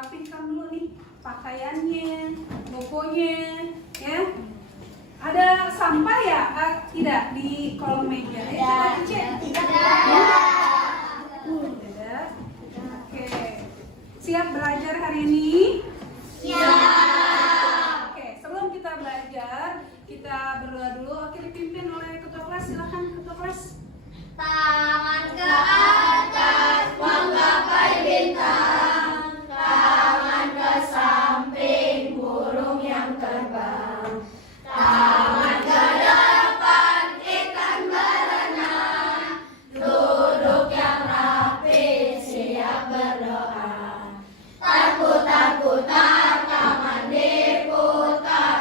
rapihkan dulu nih pakaiannya, logonya, ya. Ada sampah ya? Tidak di kolong meja. Coba dicek. Tidak. Tidak. Oke. Siap belajar hari ini? Siap. Oke, sebelum kita belajar, kita berdoa dulu. Oke, dipimpin oleh ketua kelas. Silakan ketua kelas. Tangan ke atas, menggapai bintang. Tangan ke samping, burung yang terbang. Tangan ke depan, ikan berenang. Duduk yang rapi, siap berdoa. Putar-putar, tangan diputar.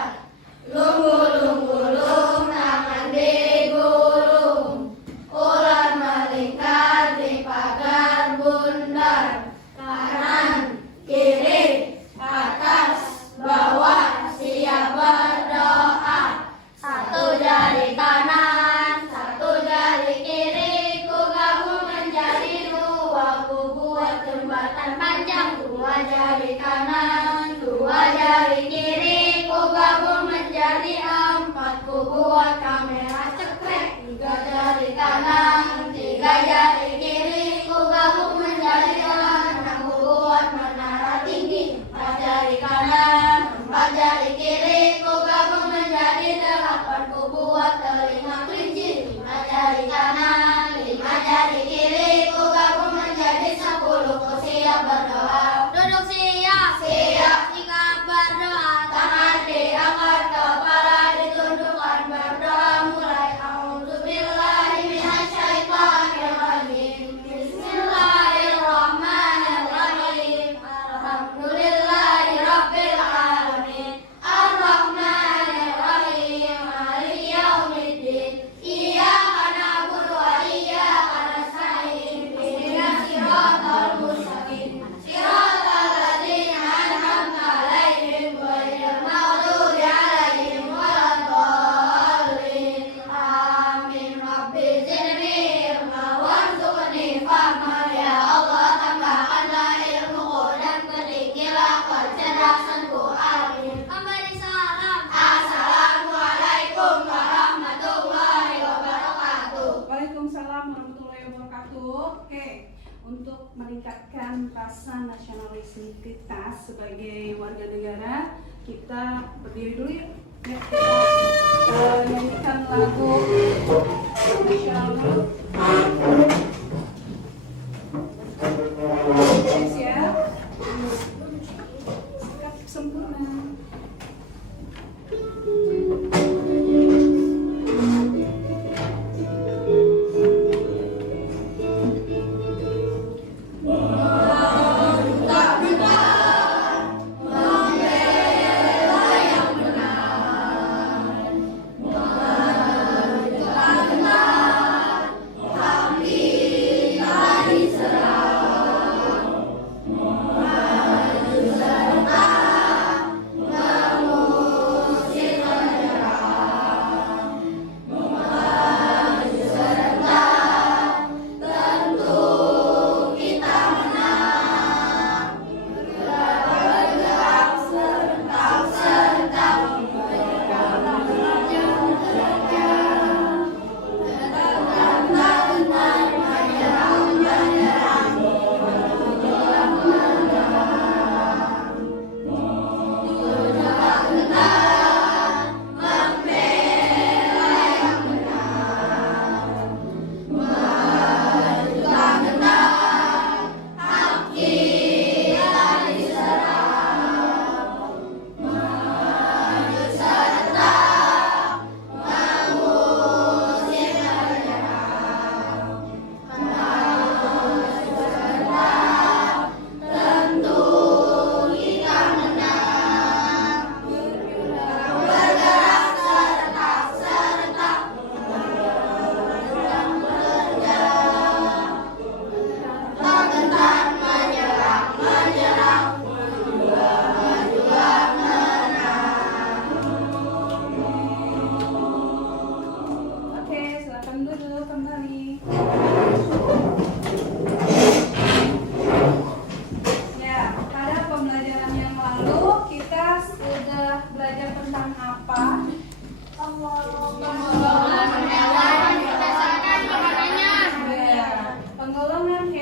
Lungu-lungu-lung, tangan digulung. Ular melingkar di pagar bundar. Kanan, kiri, atas, bawah, siap berdoa. Satu jari kanan, satu jari kiri, ku gabung menjadi dua, ku buat jembatan panjang. Dua jari kanan, dua jari kiri, ku gabung menjadi empat, ku buat kamera cekrek. Tiga jari kanan, tiga jari kiri, ku gabung menjadi enam, ku buat menara tinggi. Empat jari kanan, empat jari kiri, ku gabung menjadi delapan, ku buat telinga kelinci. Lima jari kanan, lima jari kiri, ku gabung menjadi 10, ku siap berdoa. Duduk siap, siap jika berdoa. Tangan diangkat, kepala ditundukkan, berdoa mulai. A'udzubillahi minasyaitonir rajim. Bismillahirrahmanirrahim. Alhamdulillahi rabbil alamin. Ar-Rahmanir-Rahim. Maliki yaumiddin. Iyyaka na'budu wa iyyaka nasta'in. Ihdinas siratal mustaqim. Siratal ladzina an'amta 'alaihim ghairil maghdubi 'alaihim waladdallin. Amin. Rabbi zidni ilma warzuqni fahma. Ya Allah, tambahkanlah ilmuku dan berikanlah kecerdasanku. Amin. Kembali salam. Assalamualaikum warahmatullahi wabarakatuh. Waalaikumsalam warahmatullahi wabarakatuh. Oke, untuk meningkatkan rasa nasionalisitas sebagai warga negara, kita berdiri dulu yuk. Ya, kita nyanyikan lagu nasional dulu. Siap? Sikap sempurna. Kami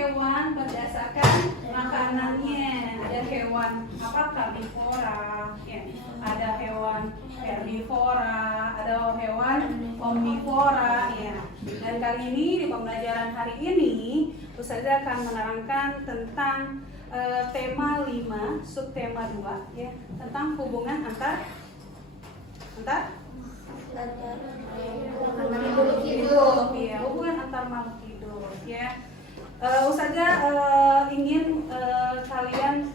hewan berdasarkan makanannya. Ada hewan apa? Karnivora, ya. Ada hewan herbivora, ada hewan omnivora, ya. Dan kali ini di pembelajaran hari ini, Ustazah akan menerangkan tentang tema 5, subtema 2, ya, tentang hubungan antar makhluk hidup, ya, hubungan antar makhluk hidup, ya. Ustazah ingin kalian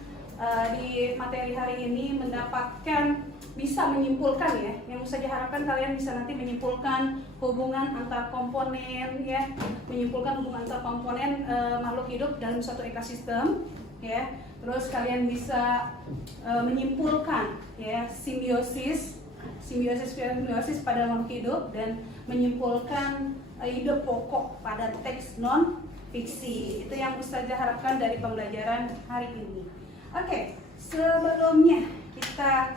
di materi hari ini mendapatkan, bisa menyimpulkan, ya, yang Ustazah harapkan kalian bisa nanti menyimpulkan hubungan antar komponen, ya, menyimpulkan hubungan antar komponen makhluk hidup dalam suatu ekosistem, ya. Terus kalian bisa menyimpulkan, ya, simbiosis pada makhluk hidup dan menyimpulkan ide pokok pada teks non fiksi. Itu yang Ustazah harapkan dari pembelajaran hari ini. Oke, sebelumnya kita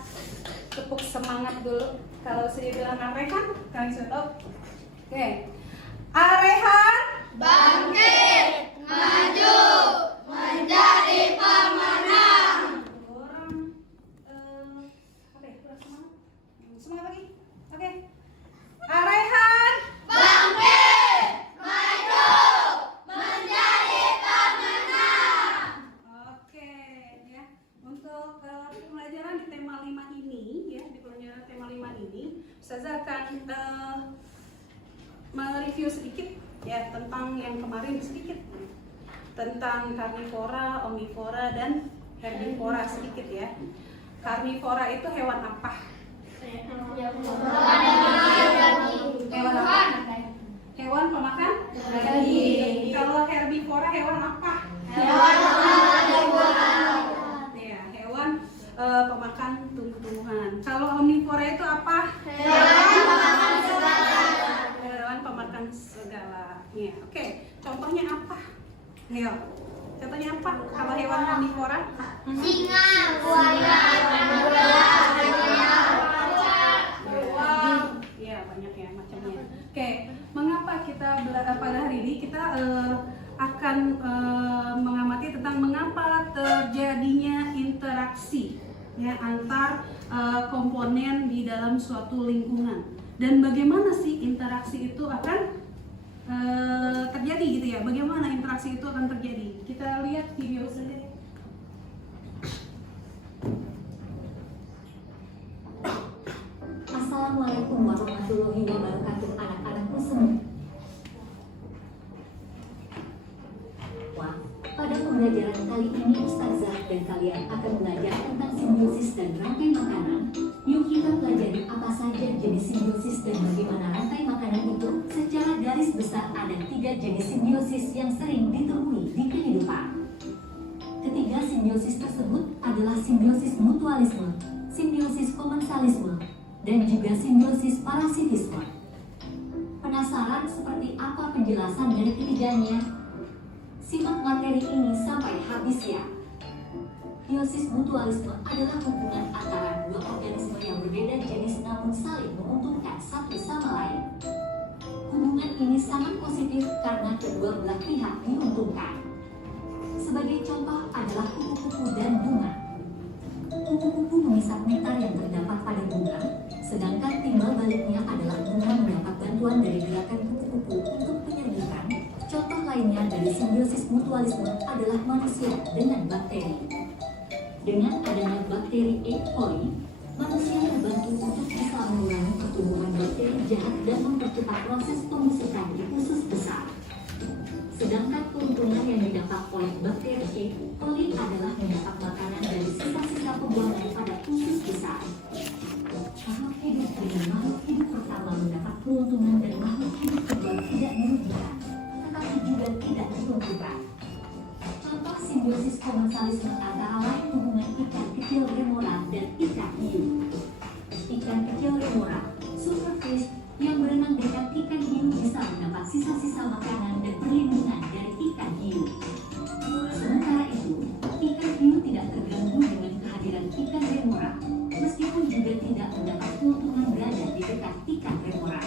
tepuk semangat dulu. Kalau saya bilang Arehan, kalian sudah tahu? Oke, Arehan Bangkit, maju, menjadi pemenang. Orang kurang semangat. Semangat lagi. Oke. Arehan Bangkit, maju, menjadi pemenang. Oke, ya. Untuk pembelajaran di tema 5 ini, ya, di pelajaran tema 5 ini, Ustazah akan mereview sedikit, ya, tentang yang kemarin sedikit, tentang karnivora, omnivora, dan herbivora sedikit, ya. Karnivora itu hewan apa? Hewan apa? Hewan pemakan daging. Kalau herbivora hewan apa? Ya, hewan pemakan tumbuh-tumbuhan. Kalau omnivora itu apa? Hewan pemakan segala. Ya, oke. Contohnya apa? Ayo. Contohnya apa? Kalau hewan omnivora? Singa, buaya, Iya, banyak ya macamnya. Oke, mengapa kita pada hari ini kita akan mengamati tentang mengapa terjadinya interaksi, ya, antar komponen di dalam suatu lingkungan, dan bagaimana sih interaksi itu akan terjadi, gitu ya? Bagaimana interaksi itu akan terjadi? Kita lihat video saja. Assalamualaikum warahmatullahi wabarakatuh, anak-anakku semua. Wah, pada pembelajaran kali ini Ustazah dan kalian akan belajar tentang simbiosis dan rantai makanan. Yuk kita pelajari apa saja jenis simbiosis dan bagaimana rantai makanan itu. Secara garis besar ada 3 jenis simbiosis yang sering ditemui di kehidupan. Ketiga simbiosis tersebut adalah simbiosis mutualisme, simbiosis komensalisme, dan juga simbiosis parasitisme. Penasaran seperti apa penjelasan dari ketiganya? Simak materi ini sampai habis ya. Simbiosis mutualisme adalah hubungan antara dua organisme yang berbeda jenis namun saling menguntungkan satu sama lain. Hubungan ini sangat positif karena kedua belah pihak diuntungkan. Sebagai contoh adalah kupu-kupu dan bunga. Kupu-kupu mengisap nektar yang terdapat pada bunga, sedangkan timbal baliknya adalah bunga mendapat bantuan dari gerakan kupu-kupu untuk penyerbukan. Contoh lainnya dari simbiosis mutualisme adalah manusia dengan bakteri. Dengan adanya bakteri E. coli, manusia terbantu untuk bisa mengurangi pertumbuhan bakteri jahat dan mempercepat proses pembusukan di usus besar. Sedangkan keuntungan yang didapat oleh bakteri E. coli adalah mendapat makanan dari sisa-sisa pembuangan pada usus besar. Makhluk hidup dengan makhluk hidup pertama mendapat keuntungan dari makhluk hidup kedua tidak dirugikan, tetapi juga tidak diuntungkan. Contoh simbiosis komensalisme antara lain hubungan ikan kecil remora dan ikan hiu. Ikan kecil remora, superfish, yang berenang dekat ikan hiu bisa mendapat sisa-sisa makanan dan perlindungan dari ikan hiu. Sementara itu, ikan hiu tidak terganggu dengan kehadiran ikan remora, meskipun juga tidak mendapat keuntungan berada di dekat ikan remora.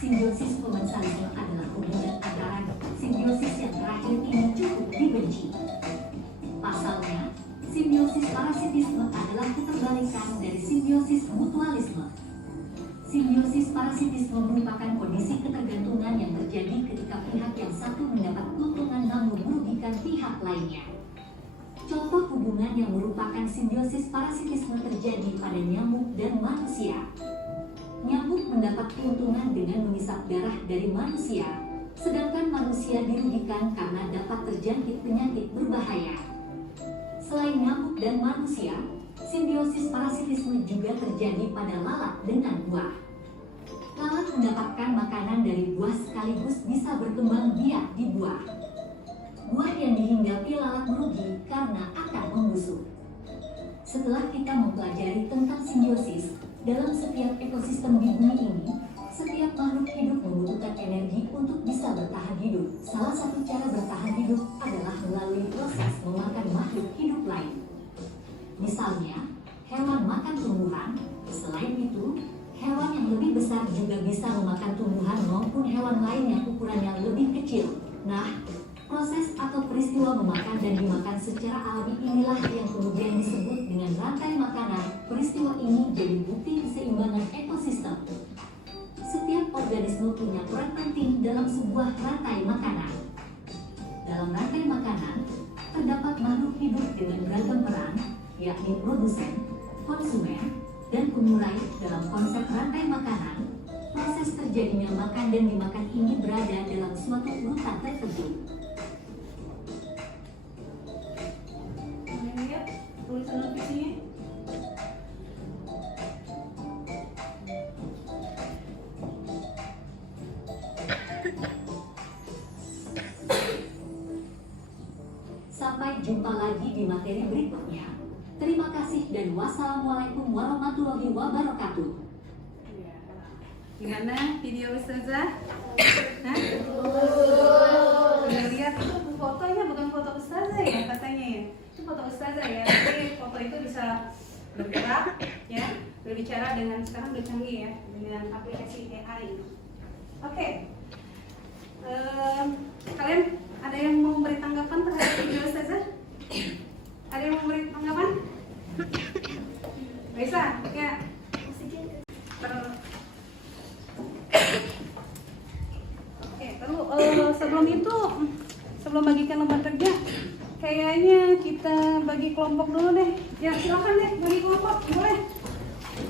Simbiosis komensalisme adalah hubungan antara simbiosis yang terakhir ini simbiosis parasitisme adalah keterbalikan dari simbiosis mutualisme. Simbiosis parasitisme merupakan kondisi ketergantungan yang terjadi ketika pihak yang satu mendapat keuntungan namun merugikan pihak lainnya. Contoh hubungan yang merupakan simbiosis parasitisme terjadi pada nyamuk dan manusia. Nyamuk mendapat keuntungan dengan mengisap darah dari manusia, sedangkan manusia dirugikan karena dapat terjangkit penyakit berbahaya. Selain nyamuk dan manusia, simbiosis parasitisme juga terjadi pada lalat dengan buah. Lalat mendapatkan makanan dari buah sekaligus bisa berkembang biak di buah. Buah yang dihinggapi lalat merugi karena akan membusuk. Setelah kita mempelajari tentang simbiosis, dalam setiap ekosistem di bumi ini, setiap makhluk hidup membutuhkan energi untuk bisa bertahan hidup. Salah satu cara bertahan hidup adalah melalui proses memakan makhluk hidup lain. Misalnya, hewan makan tumbuhan. Selain itu, hewan yang lebih besar juga bisa memakan tumbuhan maupun hewan lain yang ukurannya lebih kecil. Nah, proses atau peristiwa memakan dan dimakan secara alami inilah yang kemudian disebut dengan rantai makanan. Peristiwa ini jadi bukti keseimbangan ekosistem. Setiap organisme punya peran penting dalam sebuah rantai makanan. Dalam rantai makanan, terdapat makhluk hidup dengan beragam peran, yakni produsen, konsumen, dan pengurai. Dalam konsep rantai makanan, proses terjadinya makan dan dimakan ini berada dalam suatu urutan tertentu. Lihat tulisan novisinya. Sampai jumpa lagi di materi berikutnya. Terima kasih dan wassalamualaikum warahmatullahi wabarakatuh. Gimana video Ustazah? Hah? Udah lihat itu fotonya bukan foto Ustazah ya katanya ya. Itu foto Ustazah ya. Tapi foto itu bisa bergerak ya, berbicara dengan sekarang udah canggih ya dengan aplikasi AI. Oke. Kalian ada yang mau memberi tanggapan terhadap video Ustazah? Ada yang mau memberi tanggapan? Bisa? Ya. Oke, terus sebelum bagikan lembar kerja, kayaknya kita bagi kelompok dulu deh. Ya silakan deh bagi kelompok, boleh.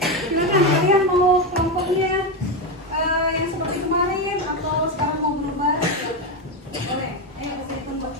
Silakan kalian mau kelompoknya yang seperti kemarin atau sekarang mau berubah? Boleh. Ayo kasih kelompok.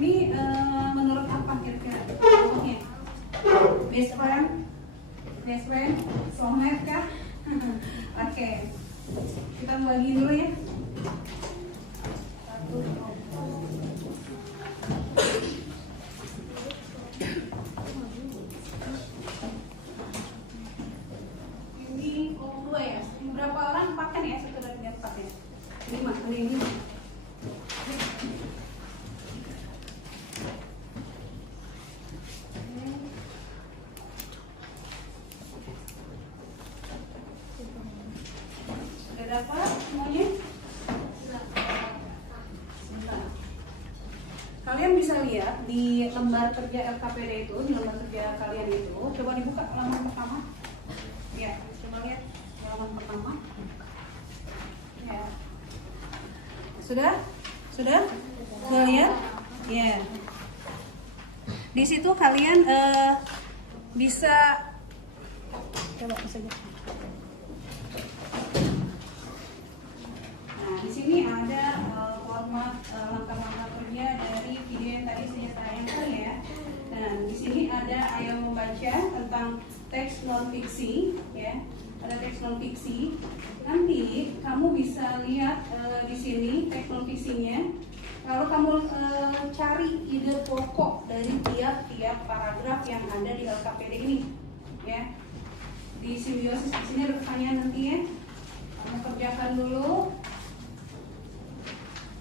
Ini menurut apa kira-kira? Best friend, soulmate kah? Oke, kita bagi dulu ya. Ini kelompok 2 ya. Berapa orang pakai ya? 1, 2, 3, 4 ya. 5, ada yang 5. Sudah dapat semuanya? Sebentar. Kalian bisa lihat di lembar kerja LKPD itu, di lembar kerja kalian itu, coba dibuka halaman pertama. Ya, coba lihat halaman pertama. Ya. Sudah? Sudah lihat? Ya. Di situ kalian bisa coba saja. Nah, di sini ada format langkah-langkah kerja dari video yang tadi saya tayangkan ya. fiksi, ya. Ada teks non fiksi. Nanti kamu bisa lihat di sini teks non fiksinya. Kalau kamu cari ide pokok dari tiap-tiap paragraf yang ada di LKPD ini, ya. Di simbiosis di sini ada pertanyaan nanti ya. Kamu kerjakan dulu.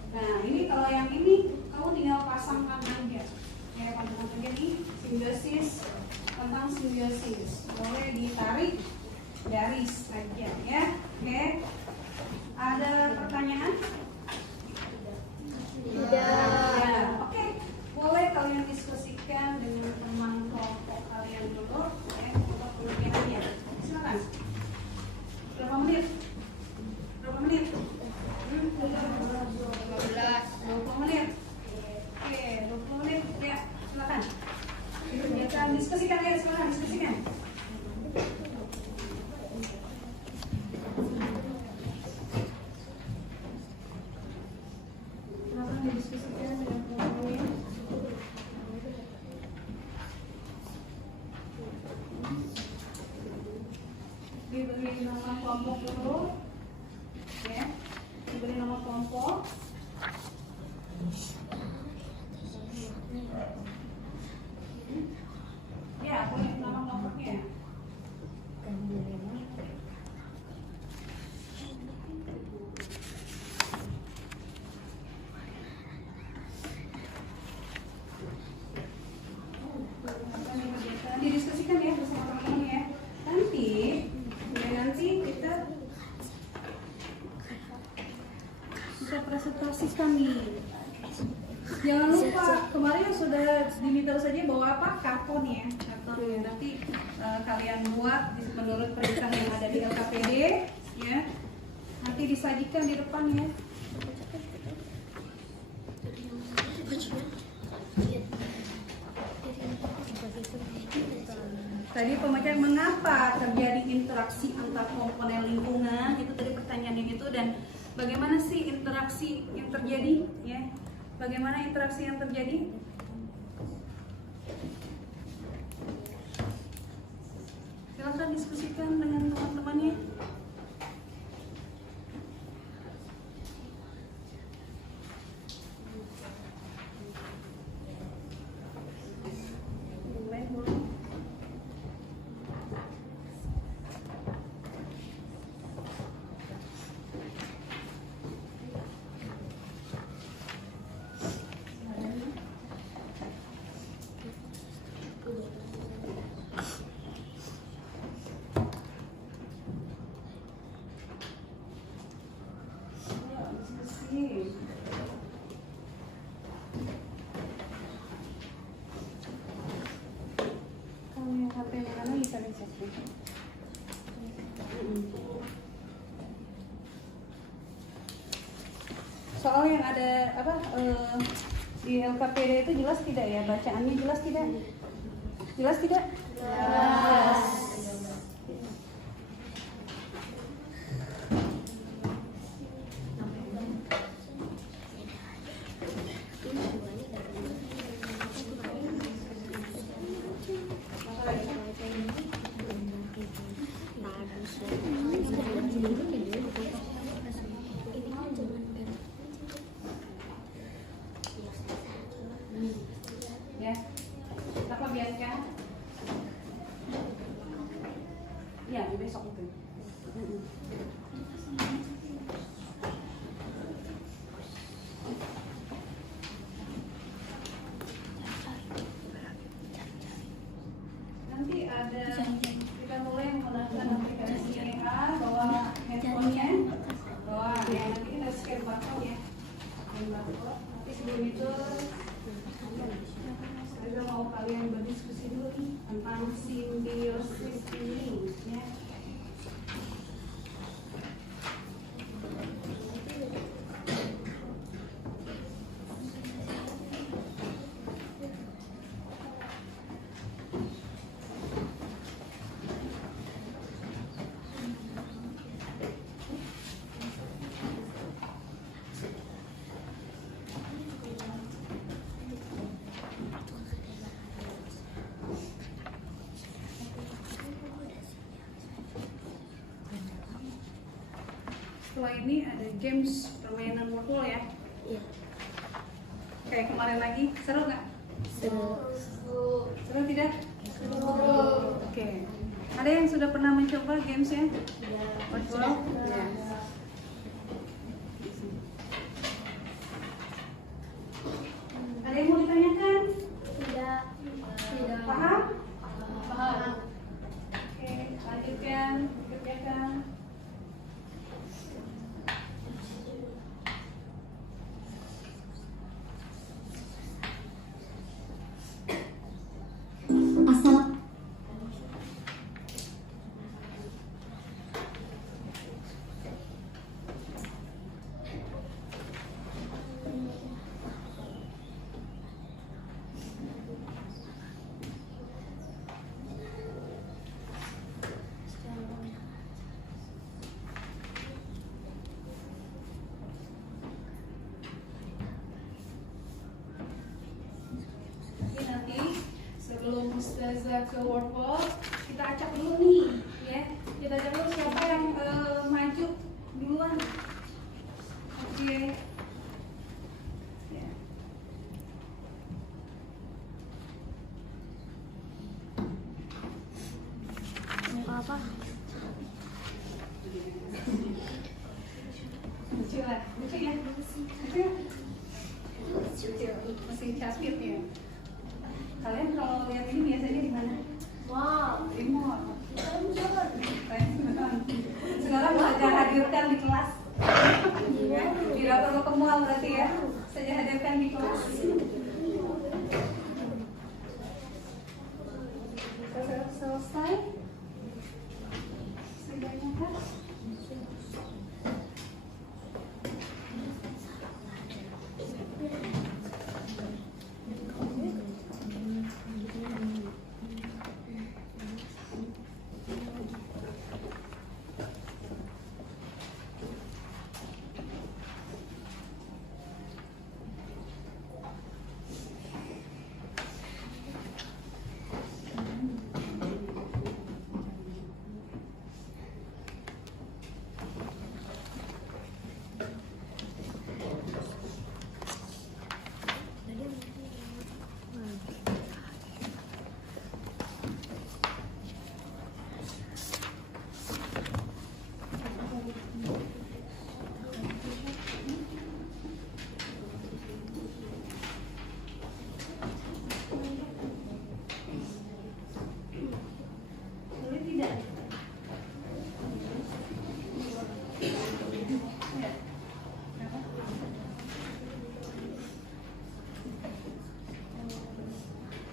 Nah, ini kalau yang ini kamu tinggal pasangkan aja. Ya, pasangkan aja nih simbiosis tentang simbiosis. Boleh ditarik garis aja ya. Oke. Ada pertanyaan? Tidak. Ya, oke. Boleh kalian diskusikan dengan teman kelompok kalian dulu ya, untuk pengertiannya. Silakan. Berapa menit? Berapa menit? 20 menit. Oke, 20 menit. Ya, silakan. Dikerjakan, diskusikan ya, silakan diskusikan. Silakan didiskusikan dengan teman-teman. Diberi nama kelompok dulu, ya. Diberi nama kelompok. Ya, boleh nama kelompoknya. Didiskusikan ya bersama teman-teman ya. Nanti kita presentasikan nih. Jangan lupa kemarin sudah diminta saja bawa apa? Karton ya. Nanti kalian buat menurut perintah yang ada di LKPD ya. Nanti disajikan di depan ya. Tadi pembacaan mengapa terjadi interaksi antar komponen lingkungan, itu tadi pertanyaannya itu, dan bagaimana sih interaksi yang terjadi ya? Bagaimana interaksi yang terjadi? Silakan diskusikan dengan teman-temannya. Kalau yang HP mana bisa dicek. Soal yang ada apa di LKPD itu jelas tidak ya, bacaannya jelas tidak? Jelas tidak? Jelas. Ya, apa biarkan? Ya, besok itu. Nanti ada kita mulai menggunakan aplikasi EA, bawa handphonenya, bawa ya, nanti kita scan barcode ya, scan barcode. Nanti sebelum itu saya mau kalian berdiskusi dulu nih tentang simbiosis ini ya. setelah ini ada games permainan wortel ya. Iya. Kayak kemarin lagi, seru nggak? Seru. Seru tidak? Seru. Oke. Ada yang sudah pernah mencoba gamesnya? Iya. Wortel? Ya. Ada yang mau ditanyakan? Tidak. Tidak. Paham? Paham. Oke, lanjutkan, kerjakan. Asal Oke, nanti sebelum Ustazah ke workbook, kita acak dulu nih, ya. Kita acak dulu siapa yang maju duluan. Oke. Ya. Apa? Lucu lah, lucu ya? Lucu ya? Mesin caspit ya. Kalian kalau lihat ini biasanya di mana? Wow. Di mall. Sekarang belajar hadirkan di kelas. Tidak perlu ke mall berarti ya. Saja hadirkan di kelas. Selesai. Sudahnya kan? Boleh tidak? Ya.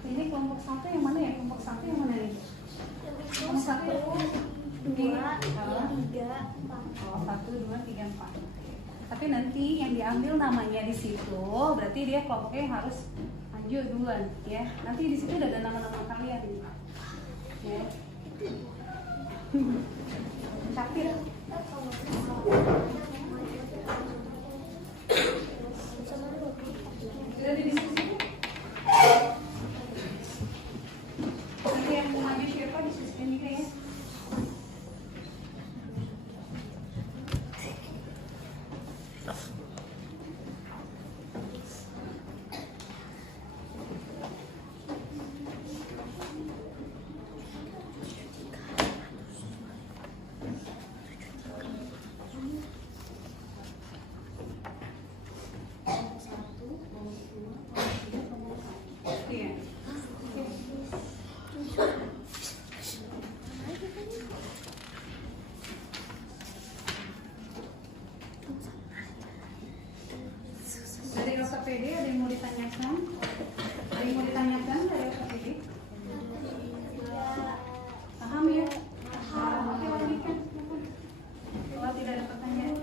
Ini kelompok satu yang mana ya? Kelompok satu yang mana nih? Kelompok satu, Dua, tiga, empat. Oh, 1, 2, 3, 4. Tapi nanti yang diambil namanya di situ, berarti dia kelompoknya yang harus maju duluan, ya. Nanti di situ udah ada nama-nama kalian, ya. Capir. Sudah didiskusi? Nanti yang mau maju siapa diskusikan juga ya. Iya. Dari OKPD ada yang mau ditanyakan? Ada yang mau ditanyakan dari OKPD? Paham ya? Oke, lanjutkan. Kalau tidak ada pertanyaan.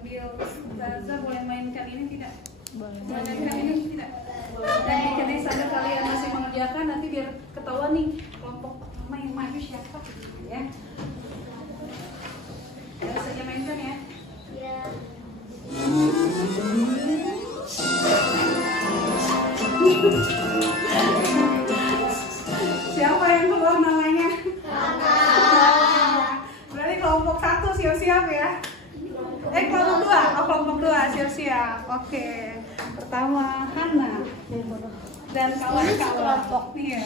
Bil Ustazah boleh mainkan ini tidak? Boleh. Mainkan ini tidak? Dan jadi sambil kalian masih mengerjakan nanti biar ketahuan nih kelompok pertama yang maju siapa ya. Biar saja mainkan ya. Ya. Siapa yang keluar namanya? Berarti kelompok 1 siap-siap ya. Kelompok 2. Oh, kelompok 2 siap-siap. Oke. Pertama Hana dan kawan-kawan. Iya.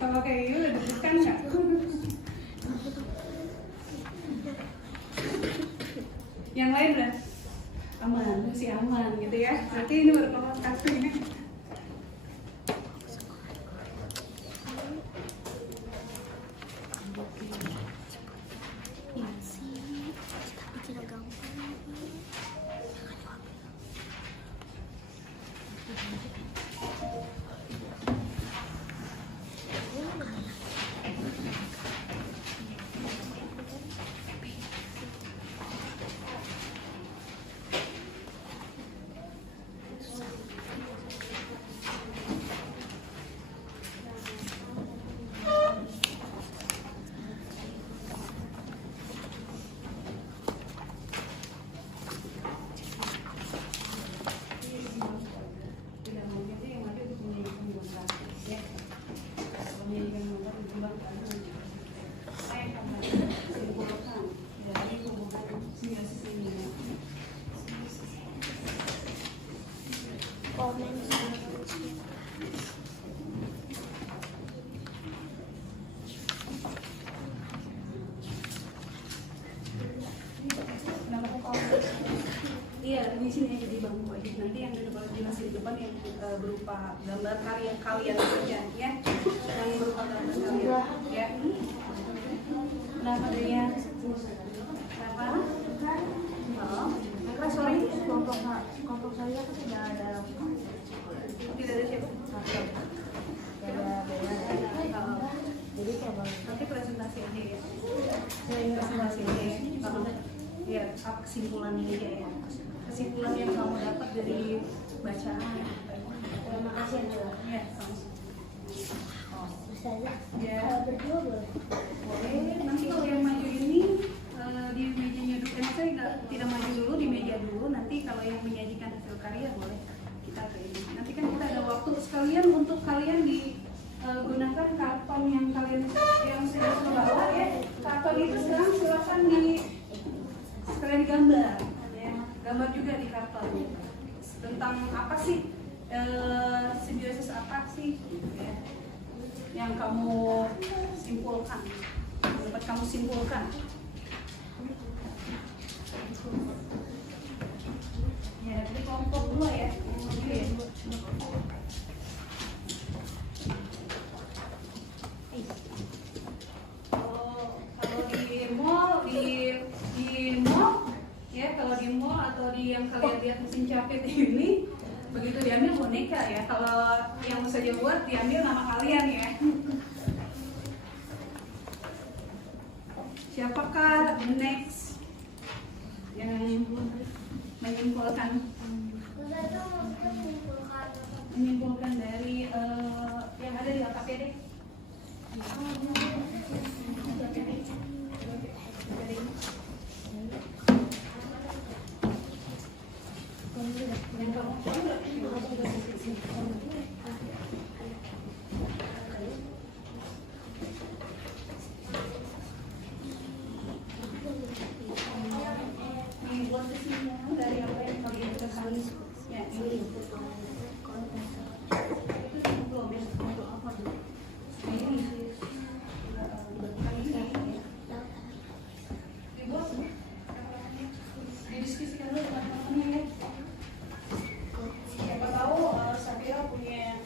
Kalau kayak gitu udah deg-degan nggak? Yang lain udah aman, masih aman gitu ya. Berarti ini baru kelompok 1 ini. Komen. Iya, di sini aja di bangku aja. Nanti yang di depan di depan yang berupa gambar karya kalian saja ya. Yang berupa gambar kalian ya. Kenapa dia? Kenapa? Oh, kelas sore Kelompok saya kan tidak ada. tidak ada siapa? Jadi kayak Nanti presentasi aja ya. Presentasi aja ya. Ya, apa kesimpulannya aja ya. Kesimpulan yang kamu dapat dari bacaan. terima kasih ya. Ya, Ustazah. Ya. Berdua boleh. boleh. Nanti kalau yang maju ini di mejanya dulu. Saya tidak maju dulu di meja dulu. Nanti kalau yang menyajikan hasil karya boleh kita ke ini. Nanti kan kita ada waktu sekalian untuk kalian gunakan karton yang kalian yang sudah bawa ya. Karton itu sekarang silakan sekalian gambar. Ya. Gambar juga di karton tentang apa sih simbiosis apa sih ya, yang kamu simpulkan, dapat kamu simpulkan. Ya, jadi kelompok 2 ya. Kalau di mall ya, kalau di mall atau di yang kalian lihat mesin capit ini, begitu diambil boneka ya. Kalau yang saja buat diambil nama kalian ya. Siapakah next yang menyimpulkan dari yang ada di LKPD? Buat kesimpulan dari apa yang kalian ketahui ya, ini belum ya, untuk apa dulu? Ini dibuat didiskusikan dulu dengan teman-teman ya. Siapa tahu Safira punya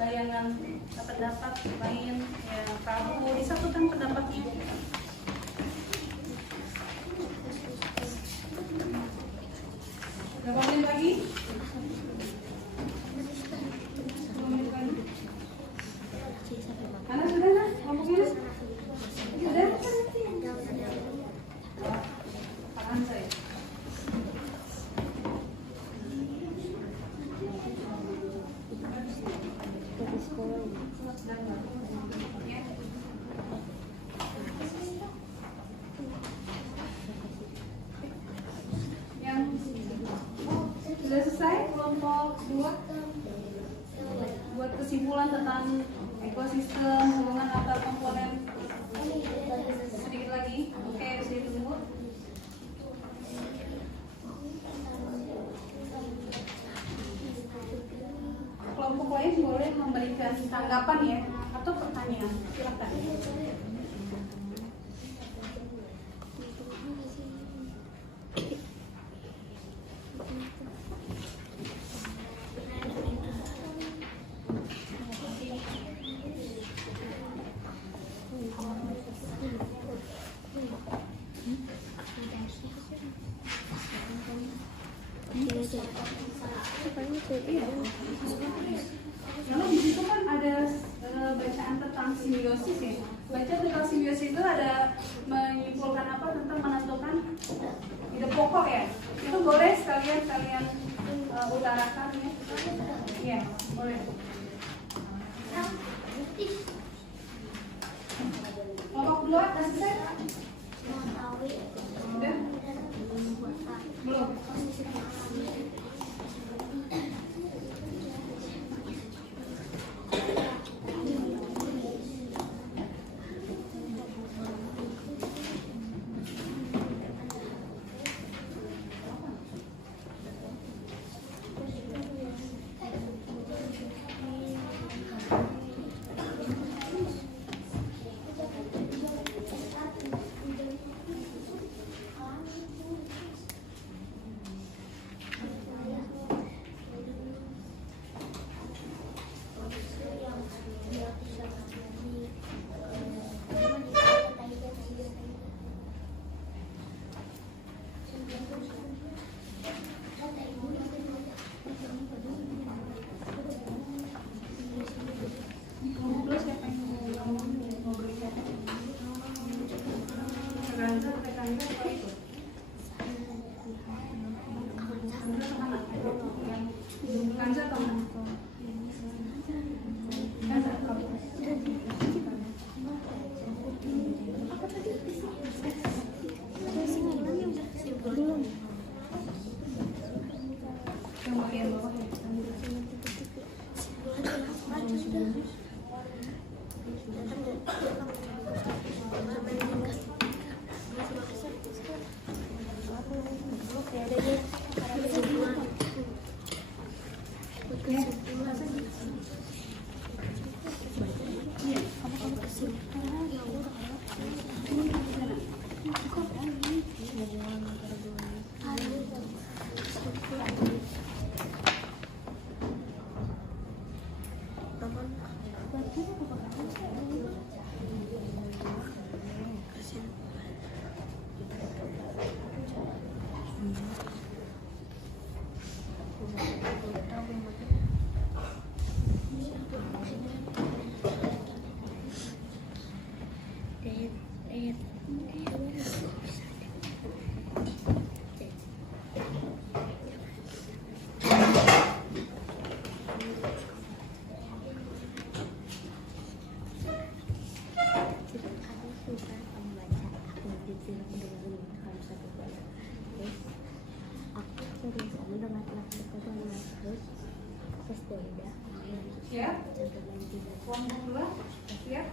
bayangan pendapat lain ya, kamu disatukan pendapatnya. Berapa menit lagi? 10 menit lagi. Karena sudah nah, Anza ya. Dari sekolah. Ya. Yang sudah selesai kelompok 2 buat kesimpulan tentang ekosistem hubungan antar komponen. Sedikit lagi, oke, bisa ditunggu. Kelompok lain boleh memberikan tanggapan ya atau pertanyaan, silakan. Lalu di situ kan ada bacaan tentang simbiosis ya. Baca tentang simbiosis itu ada menyimpulkan apa tentang menentukan ide pokok ya. Itu boleh sekalian utarakan ya. Iya, boleh. Kelompok 2 selesai? Udah? Belum. Ya, kelompok 2 ya.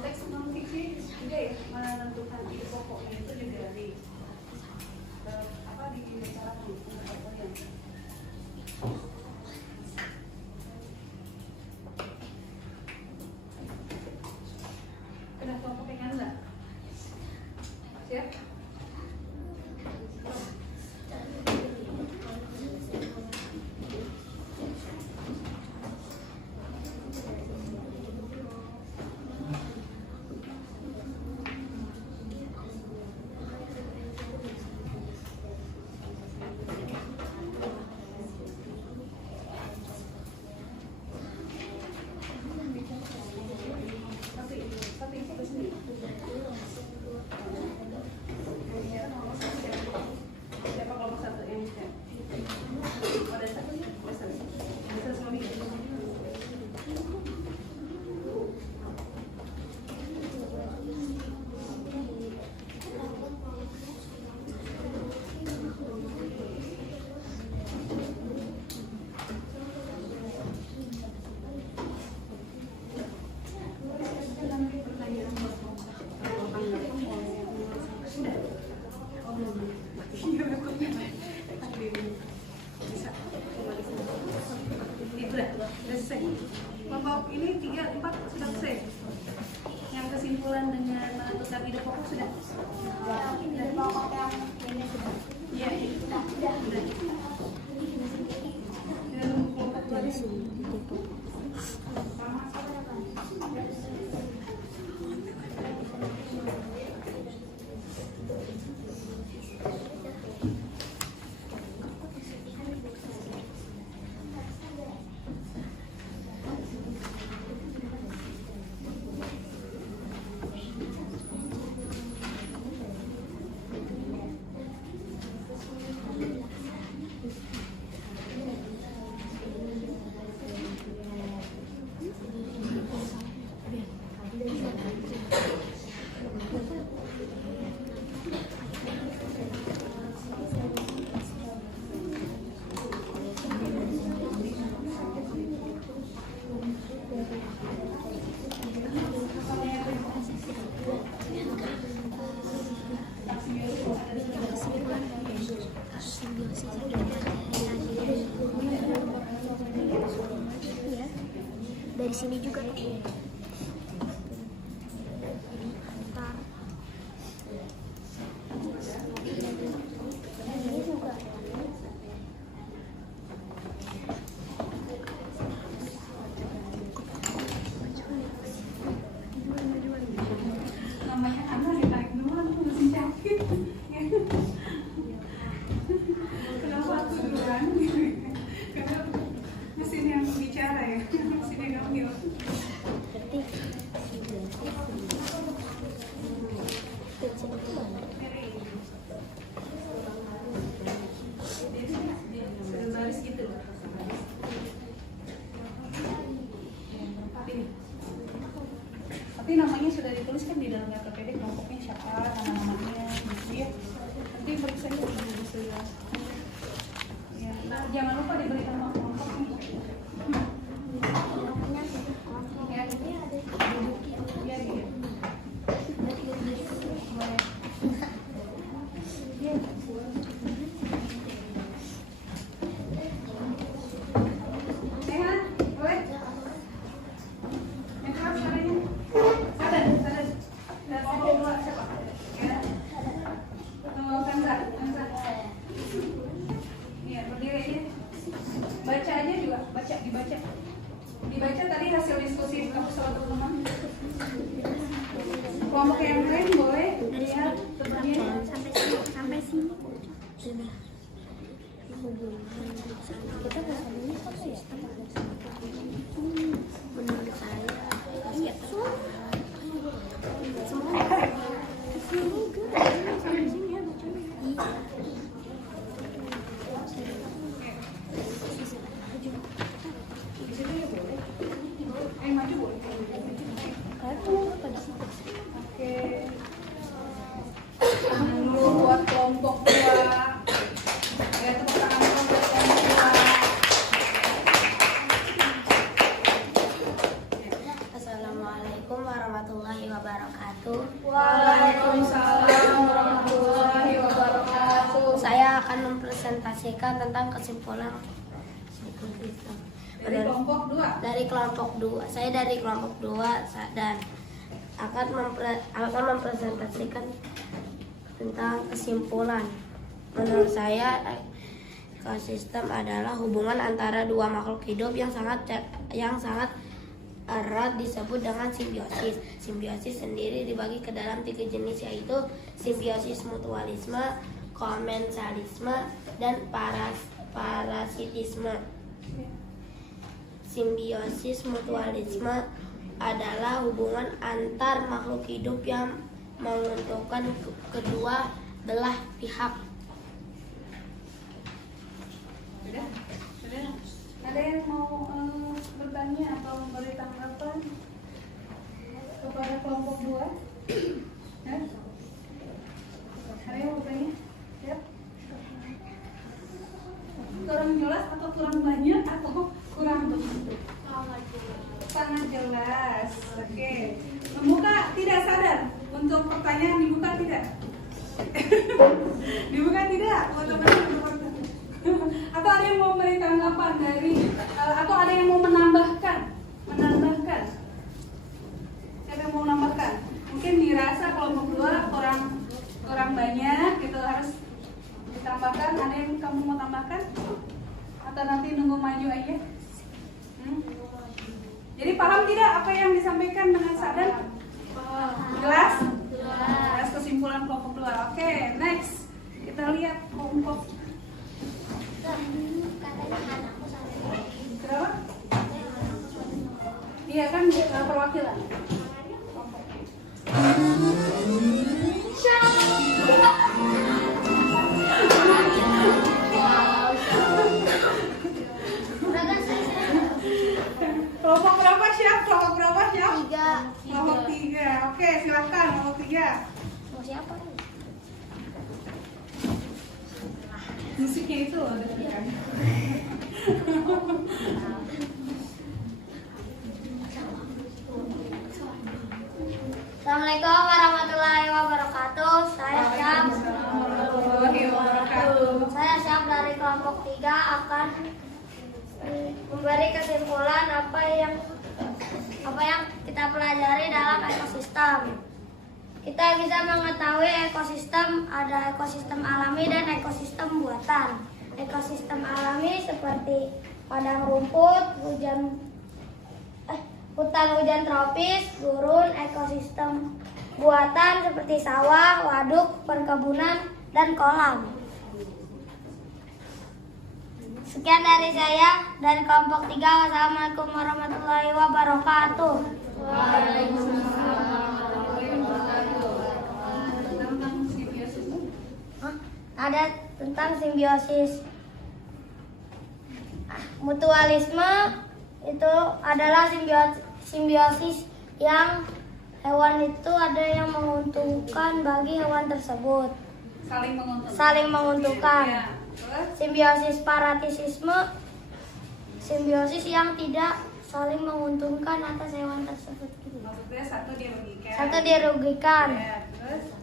Teks non fiksi juga ya menentukan ide pokoknya itu juga dari apa dibicarakan apa yang udah kelompok yang enggak siap. bab ini 3, 4 sudah selesai. Yang kesimpulan dengan menentukan ide pokok sudah. Dari pokok yang ini sudah. Iya. Sudah. Kita tunggu kelompok dua deh. Dari sini juga. Ini juga. Namanya anak ditarik duluan tuh mesin jahit. Kenapa aku duluan? Karena mesin yang bicara ya, mesin yang ngambil. Baris gitu. Tapi namanya sudah ditulis kan di dalam RPPD kelompoknya siapa, nama-namanya gitu ya. Nanti periksa aja di sudah. Ya, nah, jangan lupa diberikan nama kelompoknya. Ya, iya, iya. Sehat, boleh? Yang keras suaranya. Sadar. Dan kelompok dua siapa? Ya. Kanza. Iya, berdiri aja. Baca aja juga, dibaca. Dibaca tadi hasil diskusi kamu sama teman-teman. Kelompok yang lain boleh lihat temannya. Sampai sini. Sudah. Kita bahas ini apa ya? Menurut saya, iya. Semua. Sini juga. Sini ya bacanya. Di situ ya boleh. Maju boleh. Apa di situ? Oke. Tangan dulu buat kelompok 2. Ya, tepuk tangan dulu buat kelompok 2. Assalamualaikum warahmatullahi wabarakatuh. Waalaikumsalam warahmatullahi wabarakatuh. Saya akan mempresentasikan tentang kesimpulan Dari kelompok 2. dari kelompok 2. Saya dari kelompok 2 dan akan mempresentasikan tentang kesimpulan. Menurut saya, ekosistem adalah hubungan antara dua makhluk hidup yang sangat erat disebut dengan simbiosis. Simbiosis sendiri dibagi ke dalam 3 jenis, yaitu simbiosis mutualisme, komensalisme, dan parasitisme. Simbiosis mutualisme adalah hubungan antar makhluk hidup yang menguntungkan kedua belah pihak. Sudah? Ada yang mau bertanya atau memberi tanggapan kepada kelompok 2? Ya? Ada yang mau bertanya? Ya? Kurang jelas atau kurang banyak atau kurang begitu? Sangat jelas. Oke. Membuka tidak sadar untuk pertanyaan dibuka tidak? Dibuka tidak? Untuk pertanyaan. Atau ada yang mau memberi tanggapan dari atau ada yang mau menambahkan menambahkan? Atau nanti nunggu maju aja? Jadi paham tidak apa yang disampaikan dengan Sadan? Jelas? Jelas kesimpulan kelompok 2. Oke, next. Kita lihat kelompok. Kenapa? Iya kan perwakilan. Kelompok berapa siap? Kelompok berapa siap? 3. Kelompok 3. Oke, silakan kelompok 3. Mau siapa? Musiknya itu loh, kan? Assalamualaikum warahmatullahi wabarakatuh. Saya Syam. Saya Syam dari kelompok 3 akan memberi kesimpulan apa yang kita pelajari dalam ekosistem. Kita bisa mengetahui ekosistem, ada ekosistem alami dan ekosistem buatan. Ekosistem alami seperti padang rumput, hutan hujan tropis, gurun. Ekosistem buatan seperti sawah, waduk, perkebunan, dan kolam. Sekian dari saya, dari kelompok 3. Wassalamualaikum warahmatullahi wabarakatuh. Ada tentang simbiosis. Mutualisme itu adalah simbiosis yang hewan itu ada yang menguntungkan bagi hewan tersebut. Saling menguntungkan. Ya. Terus? Simbiosis paratisisme, simbiosis yang tidak saling menguntungkan atas hewan tersebut. Maksudnya satu dirugikan. Satu dirugikan. Ya, terus?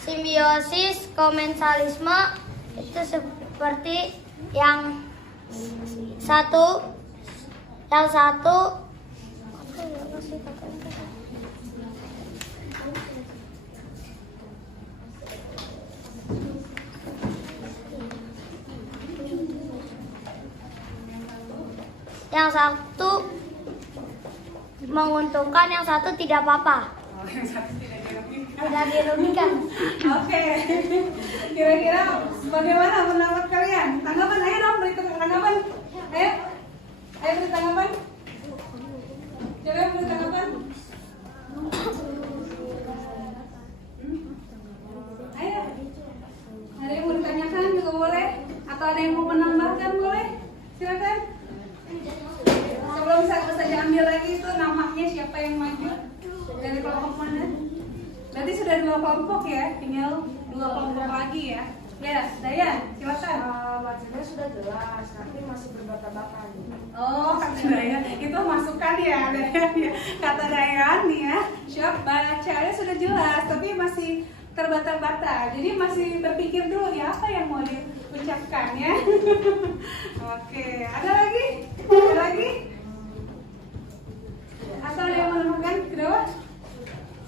Simbiosis komensalisme itu seperti yang satu menguntungkan, yang satu tidak apa-apa. Oh, yang satu tidak dirugikan. Tidak dirugikan. Oke. Kira-kira bagaimana pendapat kalian? Tanggapan, ayo dong, beri tanggapan. Ayo beri tanggapan. Coba beri tanggapan. Ayo. Ada yang mau ditanyakan juga boleh, atau ada yang mau menambahkan boleh. Silakan. Sebelum saya ambil lagi itu namanya siapa yang maju dari kelompok mana? Berarti sudah 2 kelompok ya, tinggal 2 kelompok lagi ya. Ya, Dayan, silakan. Maksudnya sudah jelas, tapi masih berbata-bata. Oh, kata Dayan, itu masukan ya, Dayan ya. Kata Dayan nih ya, siap bacanya sudah jelas, tapi masih terbata-bata. Jadi masih berpikir dulu ya apa yang mau diucapkan ya. Oke, ada lagi? Ada lagi? Atau ada yang menambahkan? Kedua?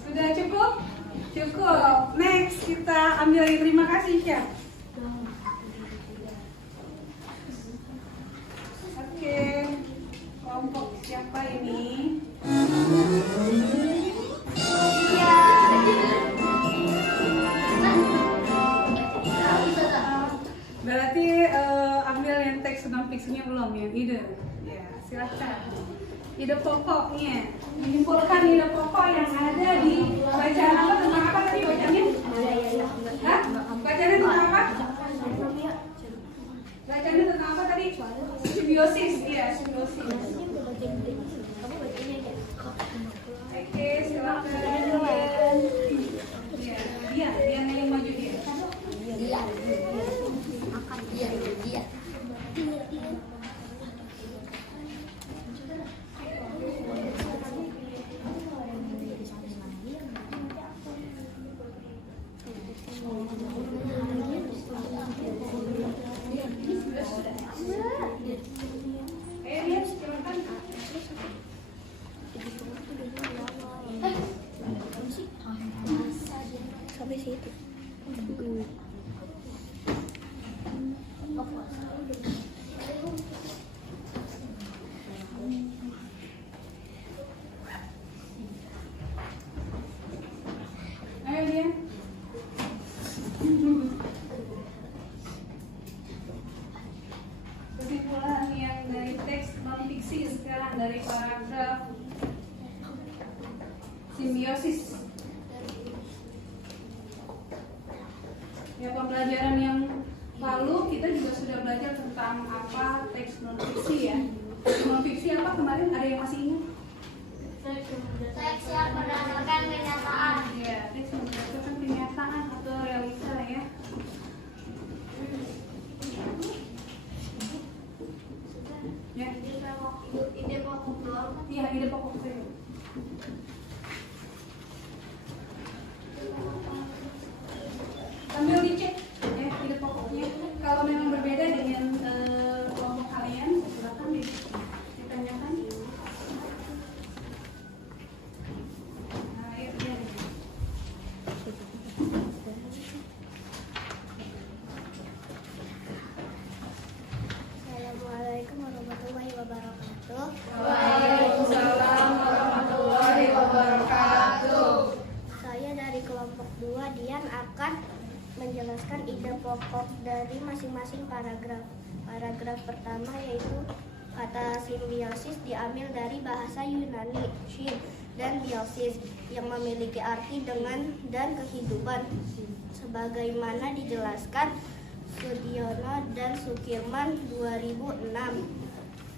Sudah cukup? Cukup. Next kita ambil lagi. Terima kasih, Syah. Oke. Kelompok siapa ini? Berarti ambil yang teks non fiksinya belum, yang ide. Ya, silakan. Ide pokoknya, menyimpulkan ide pokok yang ada di bacaan apa, tentang apa tadi bacaannya? Hah? Bacaannya tentang apa? Bacaannya tentang apa tadi? Simbiosis, iya simbiosis. Oke, silakan. Iya, dia yang maju dia. Ayo dia, silakan. paragraf simbiosis. Ya, pembelajaran yang lalu kita juga sudah belajar tentang apa teks non fiksi ya. Non fiksi apa kemarin, ada yang masih ingat? Teks yang berdasarkan kenyataan. Iya, teks yang berdasarkan kenyataan atau realita ya. Ya. Ide pokok doang. Iya, ide pokok itu. Sambil dicek ya ide pokoknya. Kalau memang berbeda dengan kelompok kalian, silakan ditanyakan. Nah, itu ya. Assalamualaikum warahmatullahi wabarakatuh. Waalaikumsalam warahmatullahi wabarakatuh. Saya dari kelompok 2, Dian akan menjelaskan ide pokok dari masing-masing paragraf. Paragraf pertama yaitu kata simbiosis diambil dari bahasa Yunani syn dan biosis yang memiliki arti dengan dan kehidupan. Sebagaimana dijelaskan Sudiono dan Sukirman 2006.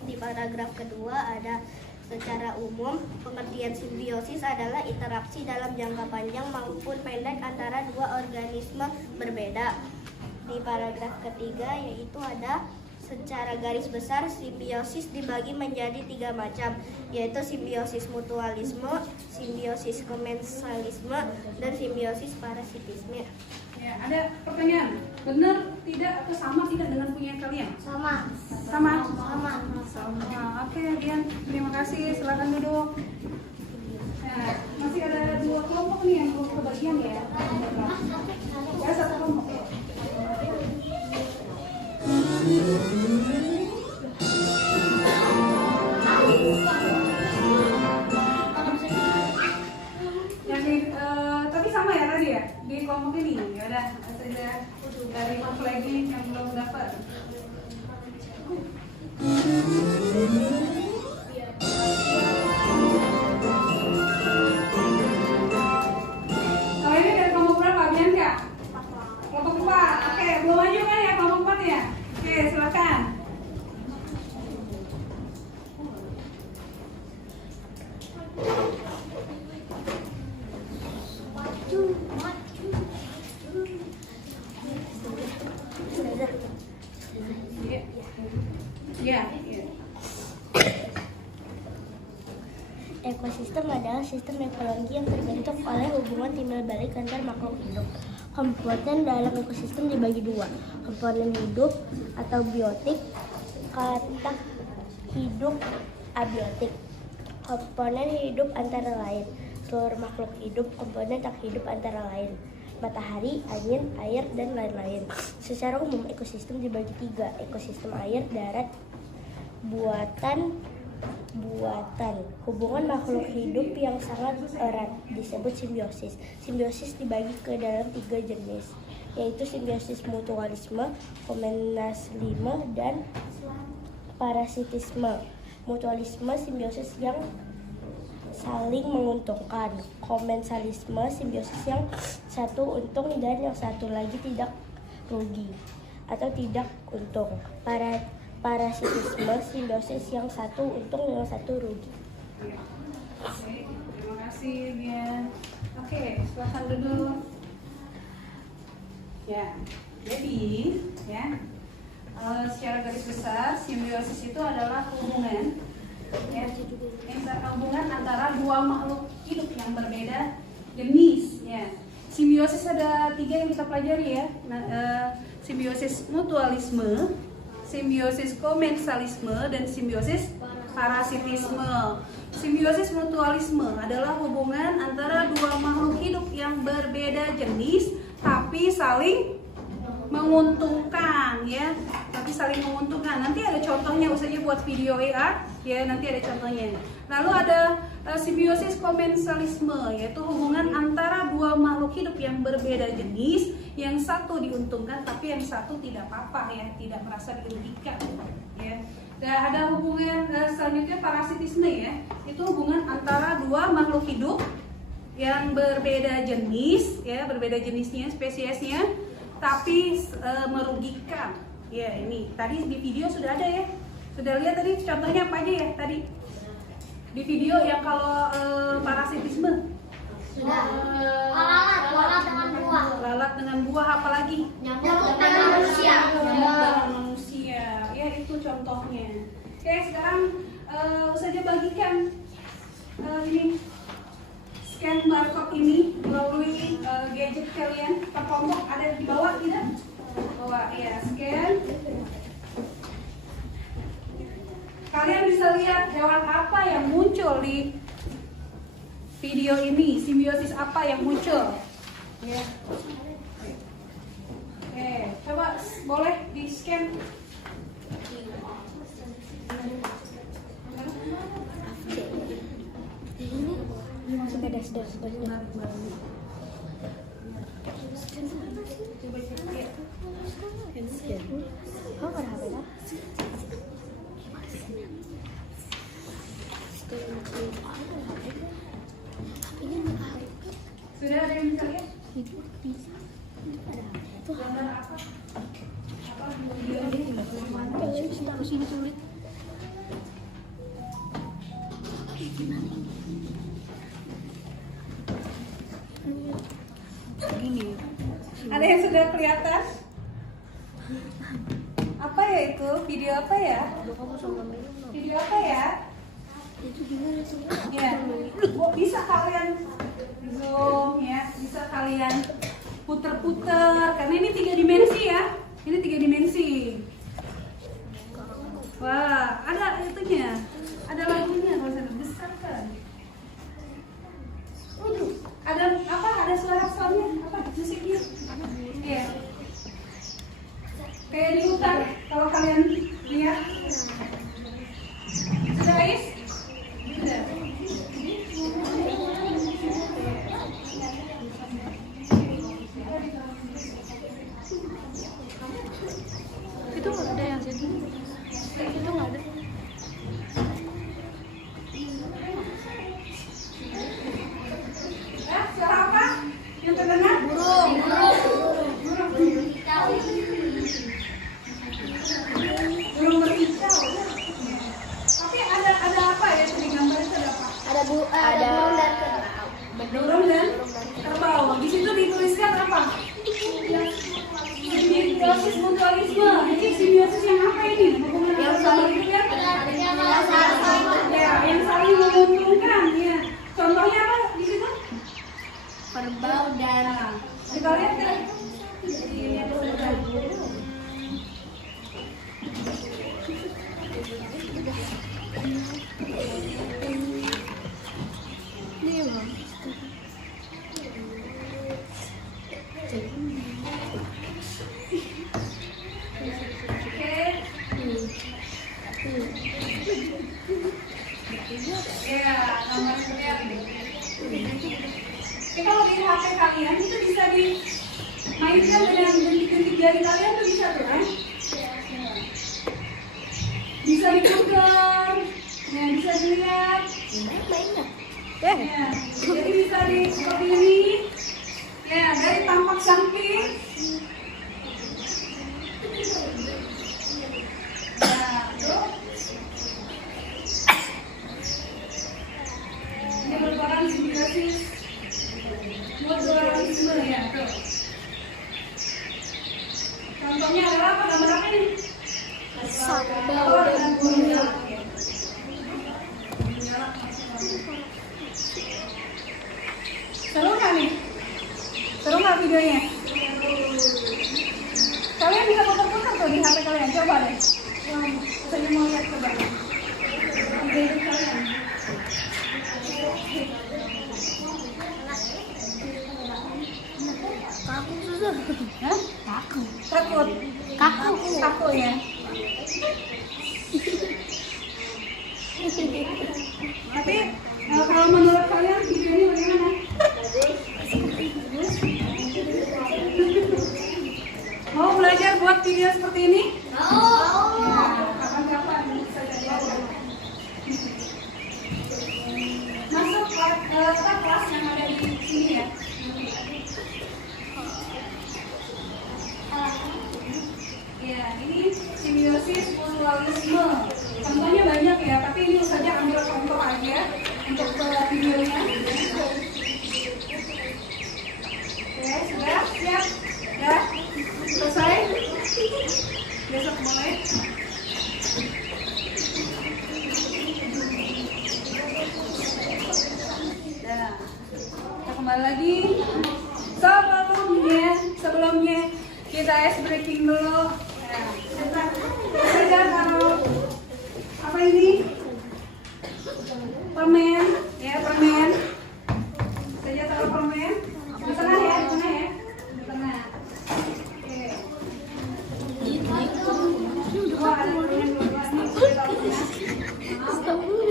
Di paragraf kedua ada secara umum, pengertian simbiosis adalah interaksi dalam jangka panjang maupun pendek antara dua organisme berbeda. Di paragraf ketiga yaitu ada secara garis besar simbiosis dibagi menjadi 3 macam, yaitu simbiosis mutualisme, simbiosis komensalisme, dan simbiosis parasitisme. Ya, ada pertanyaan, benar tidak atau sama tidak dengan punya kalian? Sama. Sama? Sama. Sama. Oke, Dian, terima kasih. Silakan duduk. Nah, masih ada 2 kelompok nih yang belum kebagian ya. Ya, 1 kelompok. Yang tapi sama ya tadi ya di kelompok ini. Ya udah, saja dari kelompok lagi yang belum dapat. Kalau ini dari kelompok berapa, Bianca? Kelompok 4. Oke, belum maju kan ya kelompok 4 ya? Oke, silakan. Iya. Iya. Ekosistem adalah sistem ekologi yang terbentuk oleh hubungan timbal balik antar makhluk hidup. Komponen dalam ekosistem dibagi 2, komponen hidup atau biotik, kata hidup abiotik. Komponen hidup antara lain seluruh makhluk hidup, komponen tak hidup antara lain matahari, angin, air, dan lain-lain. Secara umum ekosistem dibagi 3, ekosistem air, darat, buatan. Hubungan makhluk hidup yang sangat erat disebut simbiosis. Simbiosis dibagi ke dalam 3 jenis, yaitu simbiosis mutualisme, komensalisme, dan parasitisme. Mutualisme simbiosis yang saling menguntungkan. Komensalisme simbiosis yang satu untung dan yang satu lagi tidak rugi atau tidak untung. Parasitisme simbiosis yang satu untung dan yang satu rugi. Oke, terima kasih Bian. Oke, silakan duduk. Ya, jadi ya secara garis besar simbiosis itu adalah hubungan ya, hubungan antara 2 makhluk hidup yang berbeda jenis ya. Simbiosis ada 3 yang kita pelajari ya. Simbiosis mutualisme, simbiosis komensalisme, dan simbiosis parasitisme. Simbiosis mutualisme adalah hubungan antara 2 makhluk hidup yang berbeda jenis tapi saling menguntungkan ya, tapi saling menguntungkan. Nanti ada contohnya, usahanya buat video AR ya, nanti ada contohnya. Lalu ada simbiosis komensalisme, yaitu hubungan antara 2 makhluk hidup yang berbeda jenis, yang satu diuntungkan tapi yang satu tidak apa-apa ya, tidak merasa dirugikan ya. Dan ada hubungan selanjutnya parasitisme ya. Itu hubungan antara dua makhluk hidup yang berbeda jenis ya, berbeda jenisnya, spesiesnya, tapi merugikan. Ya ini tadi di video sudah ada ya. Sudah lihat tadi contohnya apa aja ya tadi? Di video yang kalau parasitisme. Sudah. Lalat dengan buah. Lalat dengan buah apalagi? Nyamuk dengan manusia. Nyamuk dengan manusia. Ya itu contohnya. Oke, sekarang saja bagikan ini scan barcode ini melalui gadget kalian. Terkelompok ada di bawah tidak? Bawah ya, scan. Kalian bisa lihat hewan apa yang muncul di video ini, simbiosis apa yang muncul? Ya. Oke, coba boleh di scan. Ini masuk ke dashboard. Coba cek ya. Oh, ada HP dah. Sudah ada yang bisa lihat? Gambar apa? Apa video ini? Sulit. Ada yang sudah kelihatan? Apa ya itu? Video apa ya? Video apa ya? Ya, bisa kalian zoom ya, bisa kalian puter-puter karena ini 3 dimensi ya. Ini 3 dimensi. Wah, ada itunya. Ada lagunya kalau saya besar kan. Ada apa? Ada suara-suaranya apa? Musiknya. Iya. Kayak di hutan kalau kalian lihat. Guys, sudah. Itu nggak ada yang situ. Itu nggak ada. Suara apa? Yang terdengar? Burung. Burung berkicau. Tapi ada apa ya di gambar itu ada apa? Ada Burung dan kerbau. Di situ dituliskan apa? Simbiosis mutualisme. Jadi simbiosis yang apa ini? Hubungan yang saling ya, yang saling menguntungkan ya. Contohnya apa di situ? kerbau dan Kita lihat kan? Ya, nomornya ini. Kalau di HP kalian itu bisa dimainkan dengan detik-detik jari kalian tuh bisa tuh kan? Bisa diputar, ya bisa dilihat. Ya, jadi bisa di seperti ini. Ya, dari tampak samping. Nah, tuh. Ini merupakan simbiosis mutualisme ya, tuh. Contohnya adalah apa? Gambar apa ini? Kerbau dan burung jalak. Seru nggak nih? Seru nggak videonya? Kalian bisa putar-putar tuh di HP kalian, coba deh. Saya mau lihat coba. Gadget kalian. kaku susu. Hah? Kaku. Takut? Kaku ya? Tapi kalau menurut kalian video ini bagaimana? Mau belajar buat video seperti ini? Mau. Nah, kapan-kapan. kelas yang ada di sini ya. Ya, ini simbiosis mutualisme. Contohnya banyak ya, tapi ini saja ambil contoh aja untuk ke videonya. Oke, sudah siap? Ya, selesai. Besok mulai. Nah, kita kembali lagi. Sebelumnya kita ice breaking dulu. Nah, kita taruh apa ini? Permen, ya permen. Saja taruh permen. Di tengah ya, di tengah ya, di tengah. Oke. Dua ada permen dua nih. Kita taruh tengah. Yang ini.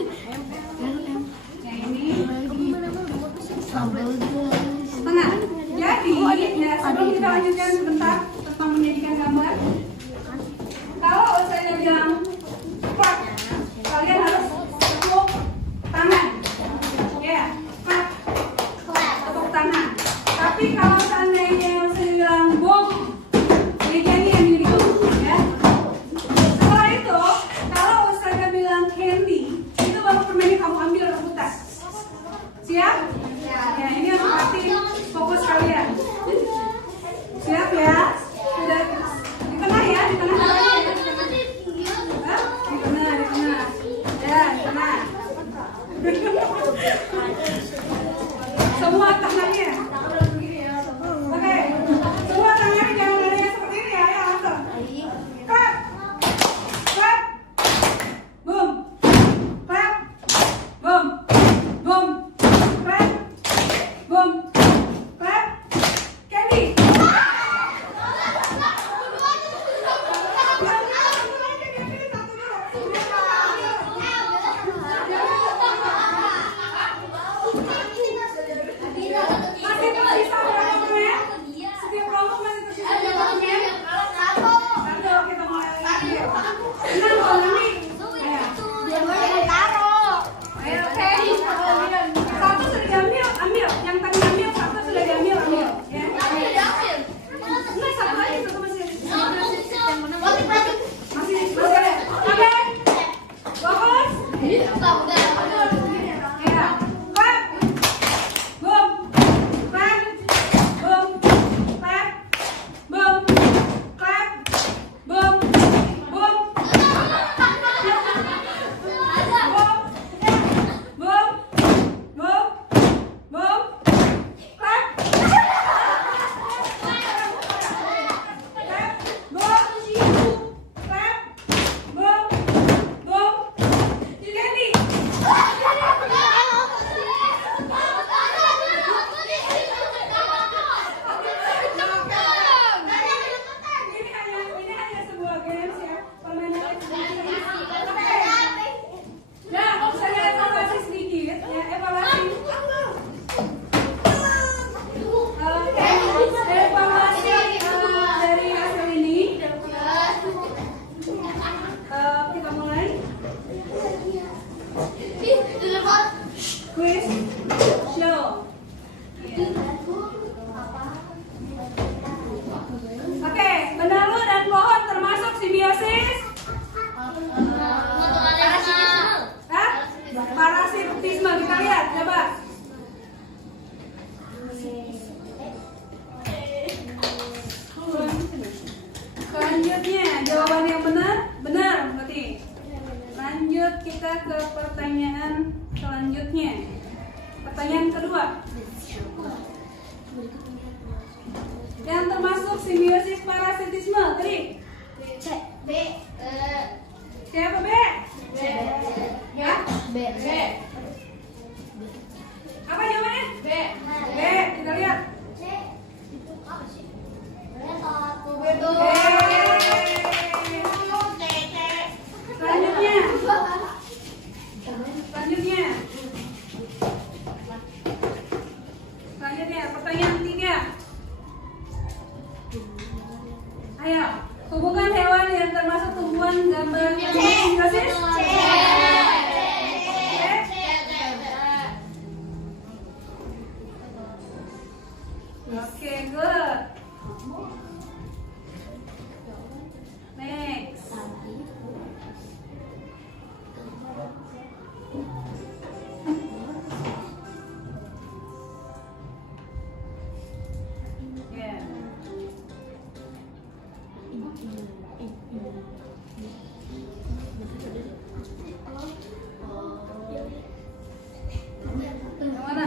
Tengah. Jadi, ya sebelum kita lanjutkan sebentar tentang menjadikan gambar. Kalau saya bilang clap, kalian harus tepuk tangan. Ya, clap, tepuk tangan. Tapi kalau seandainya saya bilang boom, ini yang diri, ya. Setelah itu, kalau saya bilang candy, itu baru permennya kamu ambil rebutan. Siap? Ya, ini harus pasti fokus kalian. Siap ya? Sudah di tengah ya, di tengah. Hah? Di tengah, di tengah. Ya, di tengah. Semua tangannya. Oke, semua tangannya jangan ada yang seperti ini ya, langsung. Clap, clap, boom, clap, boom, boom, clap, boom, clap, candy. Masih tersisa berapa permen? Setiap kelompok masih tersisa berapa permen? Satu, kita mulai lagi. Tenang loh, nanti. Ayo, oke. Satu sudah diambil, ambil. Yang tadi ambil, satu sudah diambil, ambil. Ya. Enggak, satu lagi, satu masih ada. Masih ada. Oke. Fokus. Ya. Clap. Boom. Clap. Boom. Clap. Boom. Clap. Boom. Boom. Boom. Boom. Boom. Clap. Clap. Boom. Clap. Boom. Boom. Candy. Ini hanya sebuah games ya, permainan sedikit. Nah, saya evaluasi sedikit ya, evaluasi. Oke, evaluasi dari hasil ini. Kita mulai. Quiz show. Oke, benalu dan pohon termasuk simbiosis? Hah? Parasitisme, kita lihat, coba. Selanjutnya, jawaban yang benar, benar berarti. Lanjut kita ke pertanyaan selanjutnya. Pertanyaan kedua. Yang termasuk simbiosis parasitisme tadi? Siapa B? Ya? B. Apa jawabannya? B. Kita lihat. Selanjutnya, pertanyaan 3. Ayo, hubungan hewan yang termasuk tumbuhan gambar simbiosis? Oke, good. Next. Yeah. Yang mana?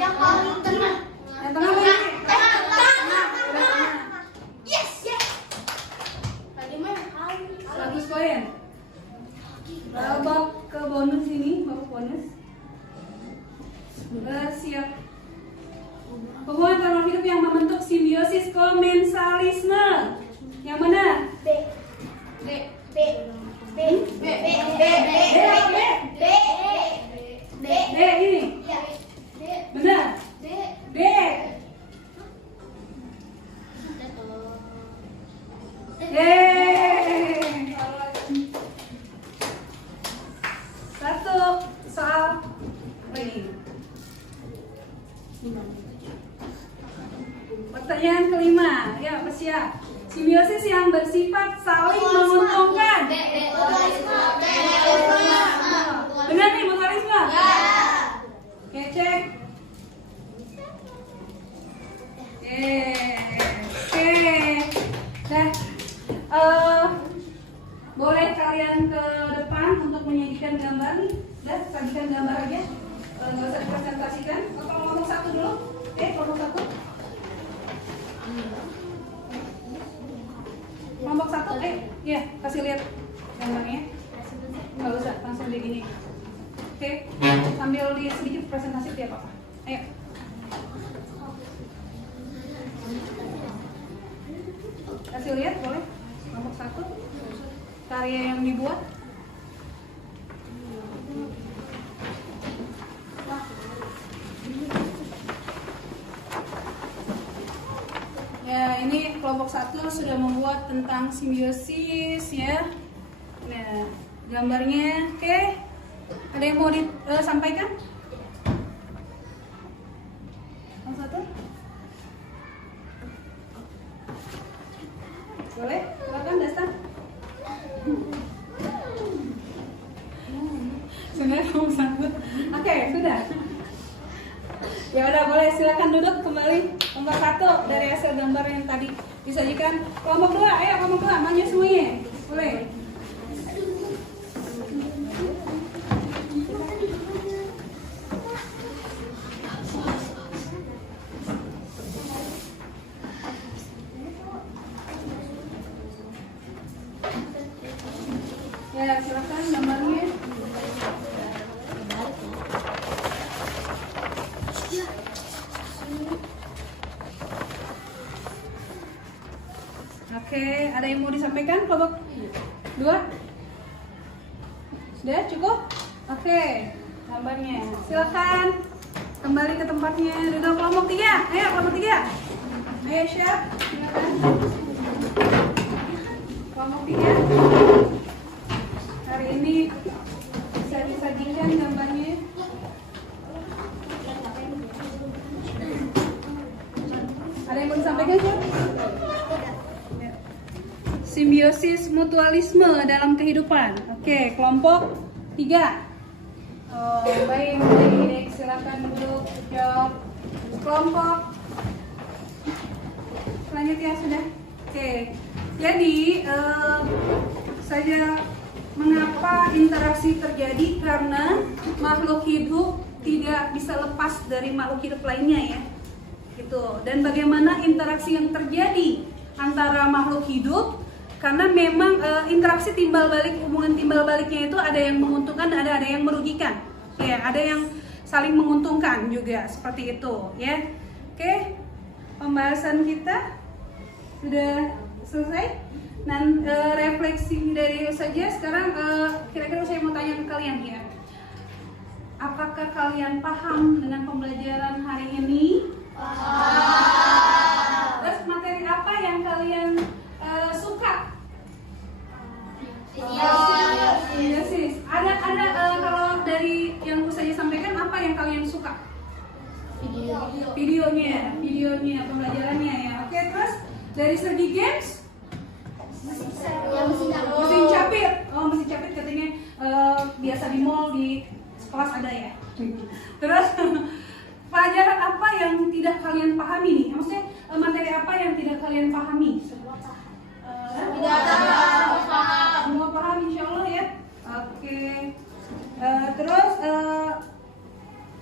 Yang paling tengah. Yang tengah mana? Tengah. Tengah. Yes. Tadi mah 100 poin. Bawa ke bonus ini, bawa bonus. Siap. Hubungan antara makhluk hidup yang membentuk simbiosis komensalisme. Yang mana? B. D ini. Benar. D. Yeay. Satu soal lagi. Pertanyaan kelima, ya siap. Simbiosis yang bersifat saling menguntungkan. Benar nih mutualisme? Oke, cek. Oke. Nah, boleh kalian ke depan untuk menyajikan gambar nih. Sajikan gambar aja. Nggak usah dipresentasikan. Kalau kelompok satu dulu. Kelompok satu. Kelompok satu, iya, kasih lihat gambarnya. Nggak usah, langsung di gini. Oke, sambil di sedikit presentasi dia apa? Ayo. Kasih lihat boleh. Kelompok satu. Karya yang dibuat. Ya, ini kelompok satu sudah membuat tentang simbiosis ya. Nah, gambarnya, oke. Ada yang mau disampaikan? Kelompok satu? Boleh? Silakan, Dastan. Sudah kelompok satu. Oke, sudah. Ya udah, boleh, silakan duduk kembali. Kelompok satu dari hasil gambar yang tadi disajikan. Kelompok dua, ayo kelompok dua, maju semuanya. Boleh. Ya, silakan gambarnya. Oke, ada yang mau disampaikan kelompok dua? Sudah cukup? Oke, gambarnya. Silakan kembali ke tempatnya. Duduk kelompok tiga. Ayo kelompok tiga. Ayo siap. Silakan. Kelompok tiga. Hari ini bisa disajikan gambarnya. Ada yang mau disampaikan sih? Simbiosis mutualisme dalam kehidupan. Oke, kelompok 3. Oh, baik, silakan duduk. Jawab. Kelompok selanjutnya sudah. Oke, jadi saja mengapa interaksi terjadi karena makhluk hidup tidak bisa lepas dari makhluk hidup lainnya ya. Gitu. Dan bagaimana interaksi yang terjadi antara makhluk hidup, karena memang interaksi timbal balik, hubungan timbal baliknya itu ada yang menguntungkan, ada yang merugikan, ya, ada yang saling menguntungkan juga seperti itu, ya. Oke, pembahasan kita sudah selesai. Dan refleksi dari saja sekarang, kira-kira saya mau tanya ke kalian ya, apakah kalian paham dengan pembelajaran hari ini? Terus materi apa yang kalian suka? Simbiosis. Ada kalau dari yang saya sampaikan, apa yang kalian suka? videonya pembelajarannya ya. Oke, terus dari segi games mesin capit. Oh, mesin capit katanya biasa di mall, di kelas ada ya. Terus pelajaran apa yang tidak kalian pahami nih? Maksudnya materi apa yang tidak kalian pahami? Tidak ada. Semua paham insya Allah ya. Oke. Terus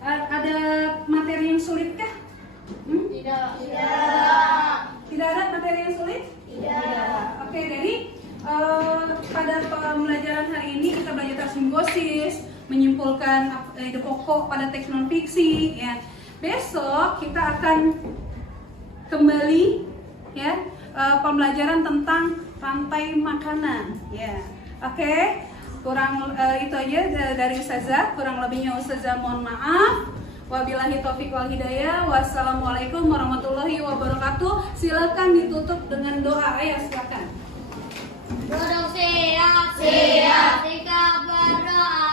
ada materi yang sulit kah? Tidak ada materi yang sulit? Tidak. Oke, jadi pada pembelajaran hari ini kita belajar simbiosis, menyimpulkan ide pokok pada teks non fiksi ya. Besok kita akan kembali ya pembelajaran tentang rantai makanan ya. Oke. Kurang itu aja dari Ustazah, kurang lebihnya Ustazah mohon maaf. Wabillahi taufiq wal hidayah. Wassalamualaikum warahmatullahi wabarakatuh. Silakan ditutup dengan doa. Ayo silakan. Duduk siap, siap, jika berdoa.